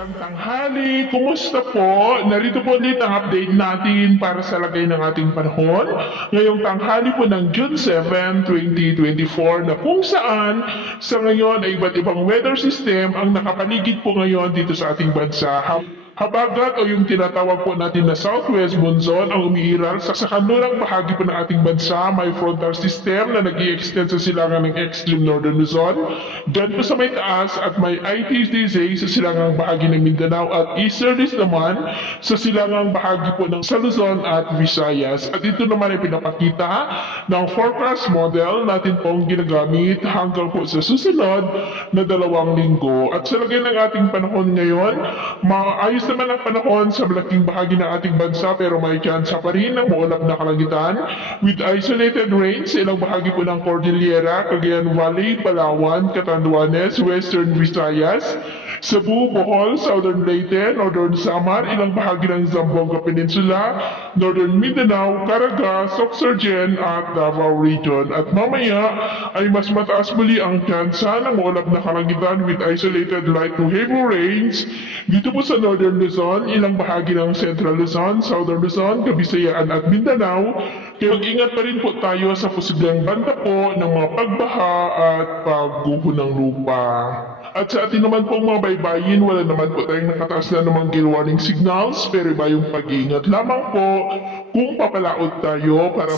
Magandang tanghali! Kumusta po? Narito po ulit ang update natin para sa lagay ng ating panahon. Ngayong tanghali po ng June 7, 2024 na kung saan sa ngayon ay iba't ibang weather system ang nakapaligid po ngayon dito sa ating bansa. Habagat o yung tinatawag po natin na southwest monsoon ang umiiral sa kanlurang bahagi po ng ating bansa. May frontal system na nag-i-extend sa silangan ng extreme northern Luzon. Diyan po sa may taas at may ITDZ sa silangang bahagi ng Mindanao at easterlies naman sa silangang bahagi po ng sa Luzon at Visayas. At ito naman ay pinapakita ng forecast model natin pong ginagamit hanggang po sa susunod na 2 linggo. At sa lagay ng ating panahon ngayon, maayos naman ang panahon sa malaking bahagi ng ating bansa pero may tsansa pa rin ng maulap na kalangitan with isolated rain sa ilang bahagi po ng Cordillera, Cagayan Valley, Palawan, Catanduanes, Western Visayas, Cebu, Bohol, Southern Leyte, Northern Samar, ilang bahagi ng Zamboanga Peninsula, Northern Mindanao, Caraga, Sorsogon at Davao Region. At mamaya ay mas mataas muli ang tsansa ng maulap na kalangitan with isolated light to heavy rains dito po sa Northern Luzon, ilang bahagi ng Central Luzon, Southern Luzon, Kabisayaan at Mindanao. Kaya mag-ingat pa rin po tayo sa posibleng banta po ng mga pagbaha at pagguho ng lupa. At sa atin naman pong mga baybayin, wala naman po tayong nakataas na namang gale warning signals, pero iba yung pag-iingat lamang po kung papalaot tayo para